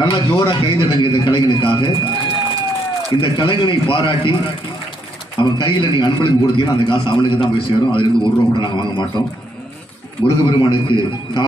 நல்ல ஜோரா கைதட்டங்க இந்த கலைஞனுக்காக. இந்த கலைஞனை பாராட்டி அவன் கையில் நீங்க அன்பளிப்பு கொடுத்தீங்கன்னா அந்த காசு அவனுக்கு தான் போய் சேரும். அதுல இருந்து 1 ரூபா கூட நாங்கள் வாங்க மாட்டோம். முருகப்பெருமானுக்கு